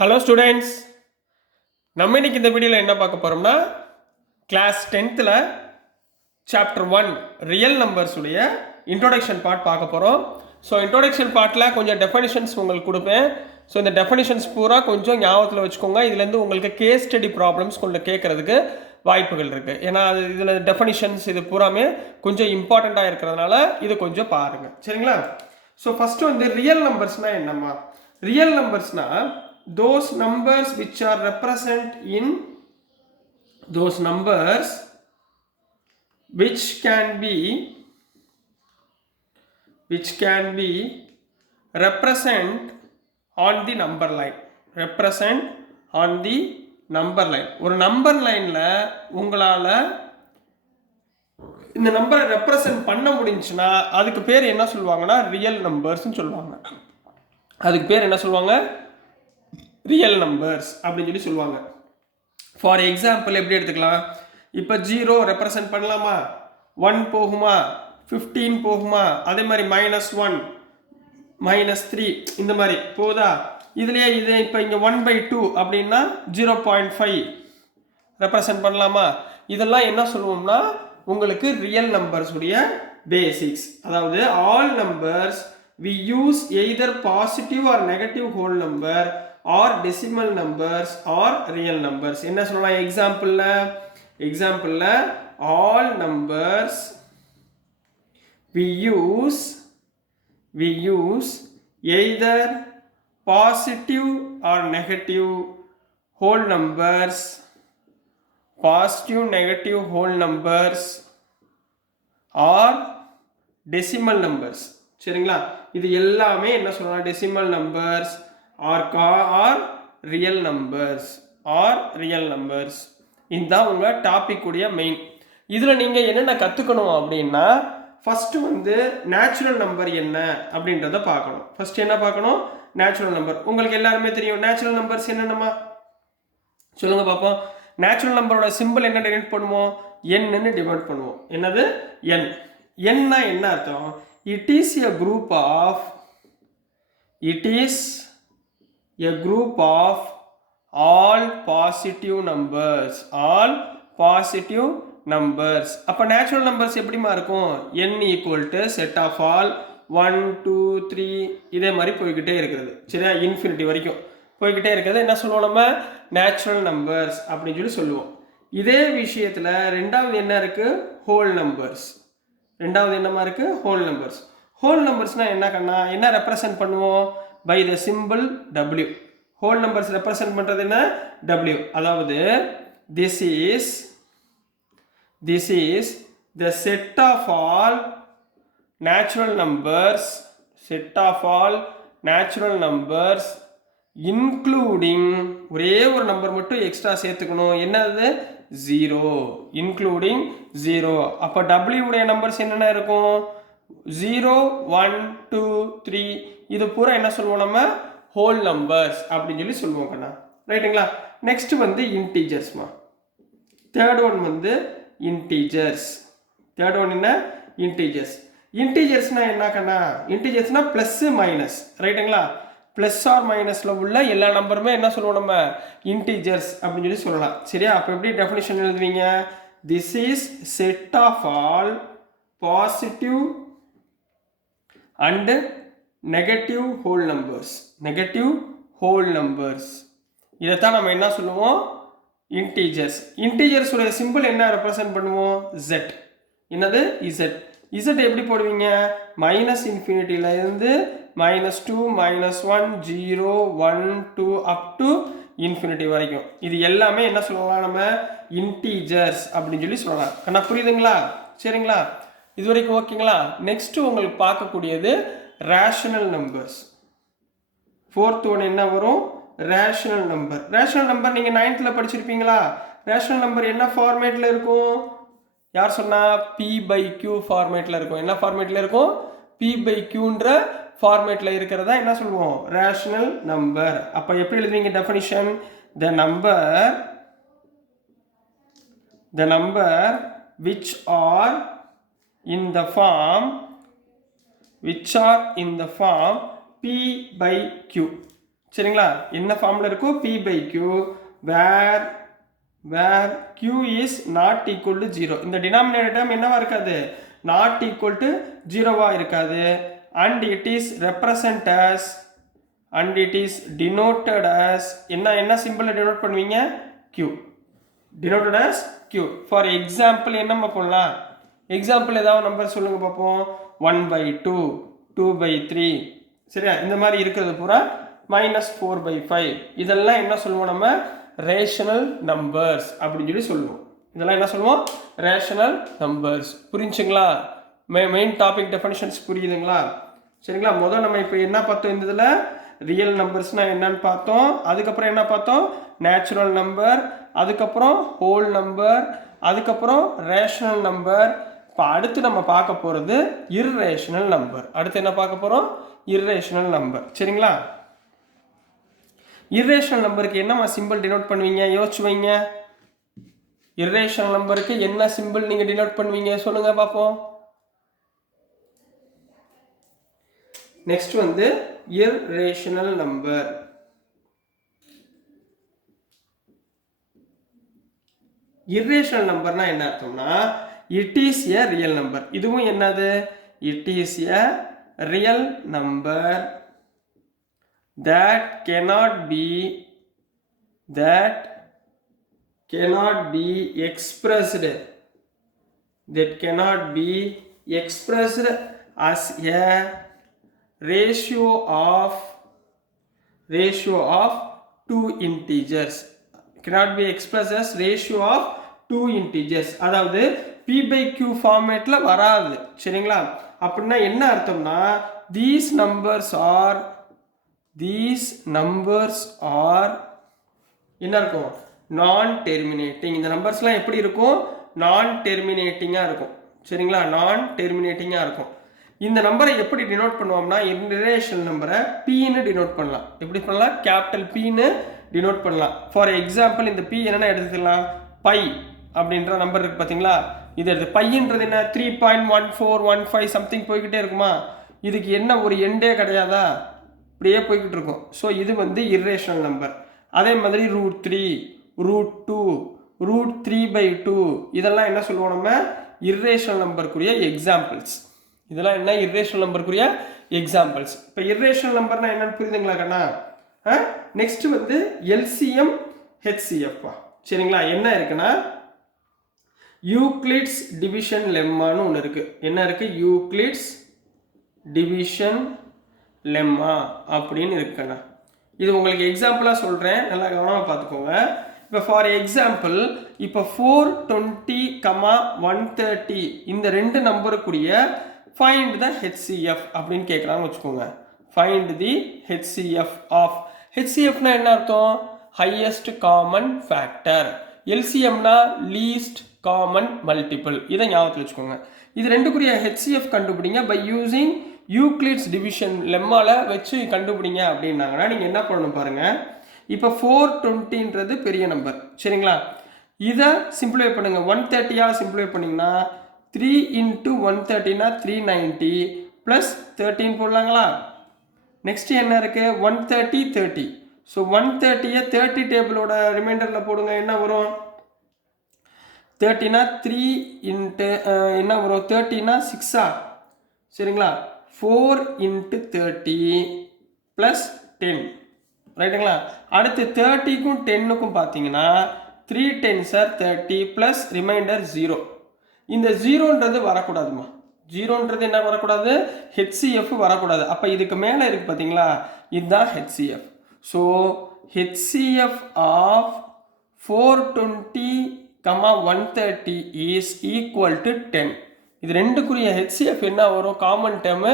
Hello students, நம்ம இன்னைக்கு இந்த வீடியோவில் என்ன பார்க்க போகிறோம்னா class 10th chapter 1 real numbers உடைய இன்ட்ரோடக்ஷன் பார்ட் பார்க்க போகிறோம். ஸோ இன்ட்ரோடக்ஷன் பார்ட்டில் கொஞ்சம் டெஃபனிஷன்ஸ் உங்களுக்கு கொடுப்பேன். ஸோ இந்த டெஃபனிஷன்ஸ் பூரா கொஞ்சம் ஞாபகத்தில் வச்சுக்கோங்க. இதுலேருந்து உங்களுக்கு கேஸ் ஸ்டடி ப்ராப்ளம்ஸ் கொஞ்சம் கேட்குறதுக்கு வாய்ப்புகள் இருக்குது. ஏன்னா அது இதில் டெஃபனிஷன்ஸ் இது பூராமே கொஞ்சம் இம்பார்ட்டண்ட்டாக இருக்கிறதுனால இது கொஞ்சம் பாருங்கள், சரிங்களா? ஸோ ஃபஸ்ட்டு வந்து ரியல் நம்பர்ஸ்னால் என்னம்மா? ரியல் நம்பர்ஸ்னால் those numbers which are represent in those numbers which can be represent on the number line. Represent on the number line. ஒரு நம்பர் லைன்ல உங்களால இந்த நம்பரை ரெப்ரசன்ட் பண்ண முடிஞ்சுன்னா அதுக்கு பேர் என்ன சொல்லுவாங்கன்னா ரியல் நம்பர்ஸ்ன்னு சொல்லுவாங்க. அதுக்கு பேர் என்ன சொல்லுவாங்க? ரியல் நம்பர்ஸ் அப்படின்னு சொல்லுவாங்க. ஃபார் எக்ஸாம்பிள் எப்படி எடுத்துக்கலாம்? இப்போ 0 ரெப்ரசன்ட் பண்ணலாமா? 1 போகுமா? 15 போகுமா? அதே மாதிரி -1 -3 இந்த மாதிரி போதா? இதுலேயே இது இப்போ இங்கே 1/2 அப்படின்னா 0.5 ரெப்ரசன்ட் பண்ணலாமா? இதெல்லாம் என்ன சொல்லுவோம்னா உங்களுக்கு ரியல் நம்பர்ஸ் உடைய பேசிக்ஸ். அதாவது all numbers we use either positive or negative whole number or decimal numbers or real numbers. என்ன சொல்லலாம் எக்ஸாம்பிள்ல all numbers we use either positive or negative whole numbers, positive negative whole numbers or decimal numbers. சரிங்களா? இது எல்லாமே என்ன சொல்லலாம்? Decimal numbers are real numbers. இதுதான் உங்கள் topic உடைய மெயின். இதில் நீங்கள் என்னென்ன கற்றுக்கணும் அப்படின்னா ஃபஸ்ட்டு வந்து நேச்சுரல் நம்பர் என்ன அப்படின்றத பார்க்கணும். ஃபஸ்ட்டு என்ன பார்க்கணும்? Natural number. உங்களுக்கு எல்லாருமே தெரியும் நேச்சுரல் நம்பர்ஸ் என்னென்னமா சொல்லுங்க பார்ப்போம். நேச்சுரல் நம்பரோட சிம்பிள் என்ன டினோட் பண்ணுவோம்? என்னு டினோட் பண்ணுவோம். என்னது? என். என்னா என்ன அர்த்தம்? It is a group of all positive numbers. அப்ப நேச்சுரல் நம்பர்ஸ் எப்படிமா இருக்கும்? n equal to set of all 1 2 3 இதே மாதிரி போய்கிட்டே இருக்கிறது. சரியா? இன்ஃபினிட்டி வரைக்கும் போய்கிட்டே இருக்கிறது என்ன சொல்லுவோம்? நம்ம நேச்சுரல் நம்பர்ஸ் அப்படின்னு சொல்லுவோம். இதே விஷயத்துல ரெண்டாவது என்ன இருக்கு? Whole numbers. ரெண்டாவது என்னமா இருக்கு? Whole numbers. ஹோல் நம்பர்ஸ்னா என்ன ரெப்ரசன்ட் பண்ணுவோம்? By the simple W. Whole numbers represent பண்றது என்ன? W. அதாவது this is the set of all natural numbers including ஒரே ஒரு நம்பர் மட்டும் எக்ஸ்ட்ரா சேர்த்துக்கணும். என்னது? 0. including 0. அப்ப W உடைய நம்பர்ஸ் என்னென்ன இருக்கும்? 0 1 2 3 இது பூரா என்ன சொல்லுவோம்? நம்ம ஹோல் நம்பர்ஸ் அப்படின்னு சொல்லுவோம் கண்ணா. ரைட்டுங்களா? நெக்ஸ்ட் வந்து இன்டீஜர்ஸ்மா. தேர்ட் ஒன் வந்து இன்டீஜர்ஸ். தேர்ட் ஒன் என்ன? இன்டீஜர்ஸ். இன்டீஜர்ஸ்னா என்ன கண்ணா? இன்டீஜர்ஸ்னா பிளஸ் மைனஸ். ரைட்டுங்களா? பிளஸ் ஆர் மைனஸ்ல உள்ள எல்லா நம்பருமே என்ன சொல்லுவோம்? நம்ம இன்டீஜர்ஸ் அப்படின்னு சொல்லலாம். சரியா? அப்போ எப்படி டெஃபினிஷன் எழுதுவீங்க? This is set of all positive and negative whole numbers. இதைத்தான் நம்ம என்ன சொல்லுவோம்? இன்டீஜர்ஸ். இன்டீஜர்ஸ் உடைய சிம்பிள் என்ன ரெப்ரசன்ட் பண்ணுவோம்? Z. என்னது? Z. Z எப்படி போடுவீங்க? மைனஸ் இன்ஃபினிட்டியில இருந்து -2 -1 0 1 2 அப் டு இன்ஃபினிட்டி வரைக்கும் இது எல்லாமே என்ன சொல்லலாம்? நம்ம இன்டீஜர்ஸ் அப்படின்னு சொல்லலாம். கண்ணா புரியுதுங்களா? சரிங்களா? இது வரைக்கும் ஓகேங்களா? நெக்ஸ்ட் உங்களுக்கு பார்க்கக்கூடியது ரேஷனல் நம்பர்ஸ். ஃபோர்த் ஒன் என்ன வரும்? Rational number. ரேஷனல் நம்பர் நீங்க 9th படிச்சிருப்பீங்களா? ரேஷனல் நம்பர் என்ன ஃபார்மேட்ல இருக்கும்? யார் சொன்னா? p/q ஃபார்மேட்ல இருக்கும். என்ன ஃபார்மேட்ல இருக்கும்? p/qன்ற ஃபார்மேட்ல இருக்கிறதா என்ன சொல்லுவோம்? Rational number. அப்ப எப்படி எழுதுவீங்க definition? the number which are in the form p by q. சரிங்களா? என்ன ஃபார்மில் இருக்கும்? P by Q where Q is not equal to 0. இந்த denominator term என்னவா இருக்காது? not equal to 0வா இருக்காது. and it is represent as and it is denoted as என்ன சிம்பிளை denote பண்ணுவீங்க? Q. denoted as Q. for example என்னம்மா பண்ணலாம்? Example ஏதாவது நம்பர் சொல்லுங்க பார்ப்போம். 1/2, 2/3, சரியா? இந்த மாதிரி இருக்கிறது பூரா -4/5. இதெல்லாம் என்ன சொல்லுவோம்? நம்ம ரேஷனல் நம்பர்ஸ் அப்படின்னு சொல்லி சொல்லுவோம். இதெல்லாம் என்ன சொல்லுவோம்? Rational numbers. புரிஞ்சுங்களா? மெயின் டாபிக் டெஃபினிஷன்ஸ் புரியுதுங்களா? சரிங்களா? முதல் நம்ம இப்போ என்ன பார்த்தோம்? இந்த இதில் ரியல் நம்பர்ஸ்னா என்னன்னு பார்த்தோம். அதுக்கப்புறம் என்ன பார்த்தோம்? நேச்சுரல் நம்பர், அதுக்கப்புறம் ஹோல் நம்பர், அதுக்கப்புறம் ரேஷனல் நம்பர். இப்போ அடுத்து நம்ம பார்க்க போகிறது இர்ரேஷனல் நம்பர். அடுத்து என்ன பார்க்க போகிறோம்? Irrational number. சரிங்களா? இர்ரேஷனல் நம்பருக்கு என்னம்மா சிம்பிள் டினோட் பண்ணுவீங்க? யோசிச்சு வைங்க. இர்ரேஷனல் நம்பருக்கு என்ன சிம்பிள் நீங்கள் டினோட் பண்ணுவீங்க? சொல்லுங்க பார்ப்போம். நெக்ஸ்ட் வந்து இர்ரேஷனல் நம்பர். இர்ரேஷனல் நம்பர்னா என்ன அர்த்தம்னா, it is a real number. இதுவும் என்னது? It is a real number that cannot be expressed as a ratio of two integers. cannot be expressed as ratio of two integers. அதாவது P by Q ஃபார்மேட்ல வராது. சரிங்களா? அப்படின்னா என்ன அர்த்தம்னா, these numbers are என்ன இருக்கும்? நான் டெர்மினேட்டிங். இந்த நம்பர்ஸ்லாம் எப்படி இருக்கும்? நான் டெர்மினேட்டிங்காக இருக்கும். சரிங்களா? நான் டெர்மினேட்டிங்காக இருக்கும். இந்த நம்பரை எப்படி டினோட் பண்ணுவோம்னா, இர்ரேஷனல் நம்பரை Pன்னு டினோட் பண்ணலாம். எப்படி பண்ணலாம்? கேபிட்டல் Pன்னு டினோட் பண்ணலாம். ஃபார் எக்ஸாம்பிள் இந்த P என்னென்ன எடுத்துக்கலாம்? பை அப்படின்ற நம்பர் இருக்கு பார்த்தீங்களா? இது எடுத்து பையன்றது என்ன? 3.1415 சம்திங் போய்கிட்டே இருக்குமா? இதுக்கு என்ன ஒரு எண்டே கிடையாதா? இப்படியே போய்கிட்டு இருக்கும். ஸோ இது வந்து இர்ரேஷனல் நம்பர். அதே மாதிரி √3, √2, √3/2 இதெல்லாம் என்ன சொல்லுவோம்? நம்ம இர்ரேஷனல் நம்பருக்குரிய எக்ஸாம்பிள்ஸ். இதெல்லாம் என்ன? இர்ரேஷனல் நம்பருக்குரிய எக்ஸாம்பிள்ஸ். இப்போ இர்ரேஷனல் நம்பர்னா என்னன்னு புரியுதுங்களா கண்ணா? நெக்ஸ்ட் வந்து எல்சிஎம் ஹெச்சிஎஃப். சரிங்களா? என்ன இருக்குன்னா, யூக்ளிட்ஸ் டிவிஷன் லெம்மான்னு ஒன்று இருக்கு. என்ன இருக்கு? யூக்ளிட்ஸ் டிவிஷன் லெம்மா அப்படின்னு இருக்குண்ணா. இது உங்களுக்கு எக்ஸாம்பிளாக சொல்கிறேன், நல்லா கவனமாக பார்த்துக்கோங்க. இப்போ ஃபார் எக்ஸாம்பிள் இப்போ 420, 130 இந்த ரெண்டு நம்பருக்குரிய ஃபைண்ட் த HCF அப்படின்னு கேட்குறாங்கன்னு வச்சுக்கோங்க. Find the HCF of. HCFனா என்ன அர்த்தம்? Highest common factor. எல்சிஎம்னா லீஸ்ட் காமன் மல்டிபிள். இதை ஞாபகத்தில் வச்சுக்கோங்க. இது ரெண்டுக்குரிய HCF கண்டுபிடிங்க பை யூசிங் யூக்ளிட்ஸ் டிவிஷன் லெம்மால வச்சு கண்டுபிடிங்க அப்படின்னாங்கன்னா நீங்கள் என்ன பண்ணணும் பாருங்கள். இப்போ 420ன்றது பெரிய நம்பர். சரிங்களா? இதை சிம்பிளிஃபை பண்ணுங்கள். 130ஆல் சிம்பிளிஃபை பண்ணிங்கன்னா 3 × 130னா 390 ப்ளஸ் 13 போடலாங்களா? நெக்ஸ்ட் என்ன இருக்குது? 130, 30. ஸோ 130யை 30 டேபிளோட ரிமைண்டரில் போடுங்க. என்ன வரும்? 30னா 3 × என்ன வரும்? 30னா 6ஆ? சரிங்களா? 4 × 30 ப்ளஸ் 10. ரைட்டுங்களா? அடுத்து 30க்கும் 10க்கும் பார்த்தீங்கன்னா 3 10s are 30 ப்ளஸ் ரிமைண்டர் 0. இந்த 0ன்றது வரக்கூடாதுமா. 0ன்றது என்ன வரக்கூடாது? HCF வரக்கூடாது. அப்போ இதுக்கு மேலே இருக்குது பார்த்தீங்களா? இதுதான் HCF. So HCF of 420, 130 is equal to 10. இது ரெண்டுக்குரிய HCF என்ன வரும்? காமன் டேர்மு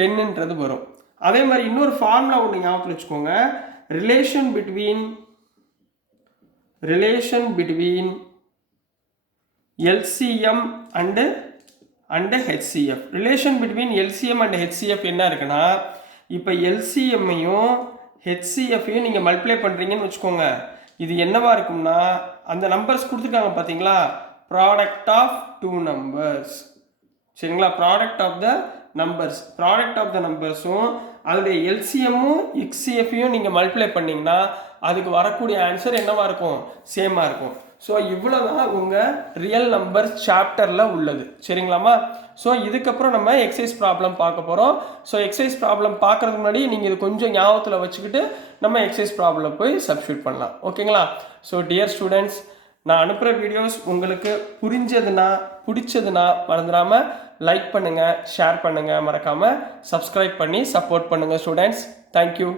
10ன்றது வரும். அதே மாதிரி இன்னொரு ஃபார்முலா ஒன்று ஞாபகத்தில் வச்சுக்கோங்க. Relation between LCM and HCF. Relation between LCM and HCF என்ன இருக்குன்னா, இப்போ LCMையும் HCFையும் நீங்கள் மல்டிப்ளை பண்ணுறீங்கன்னு வச்சுக்கோங்க. இது என்னவா இருக்கும்னா, அந்த நம்பர்ஸ் கொடுத்துருக்காங்க பார்த்தீங்களா? Product of two numbers. சரிங்களா? ப்ராடக்ட் ஆஃப் த நம்பர்ஸும் அதோடைய எல்சிஎம்மும் எக்ஸ்சிஎஃப்பையும் நீங்கள் மல்டிப்ளை பண்ணிங்கன்னா அதுக்கு வரக்கூடிய ஆன்சர் என்னவா இருக்கும், சேமாக இருக்கும். ஸோ இவ்வளோதான் உங்கள் ரியல் நம்பர் சாப்டரில் உள்ளது. சரிங்களாம்மா? ஸோ இதுக்கப்புறம் நம்ம எக்ஸசைஸ் ப்ராப்ளம் பார்க்க போகிறோம். ஸோ எக்ஸசைஸ் ப்ராப்ளம் பார்க்குறதுக்கு முன்னாடி நீங்கள் இது கொஞ்சம் ஞாபகத்தில் வச்சுக்கிட்டு நம்ம எக்ஸசைஸ் ப்ராப்ளம் போய் சப்ஸ்டியூட் பண்ணலாம். ஓகேங்களா? ஸோ டியர் ஸ்டூடெண்ட்ஸ், நான் அனுப்புகிற வீடியோஸ் உங்களுக்கு புரிஞ்சதுன்னா பிடிச்சதுன்னா மறந்துடாமல் லைக் பண்ணுங்கள், ஷேர் பண்ணுங்கள், மறக்காமல் சப்ஸ்கிரைப் பண்ணி சப்போர்ட் பண்ணுங்கள் ஸ்டூடெண்ட்ஸ். தேங்க்யூ.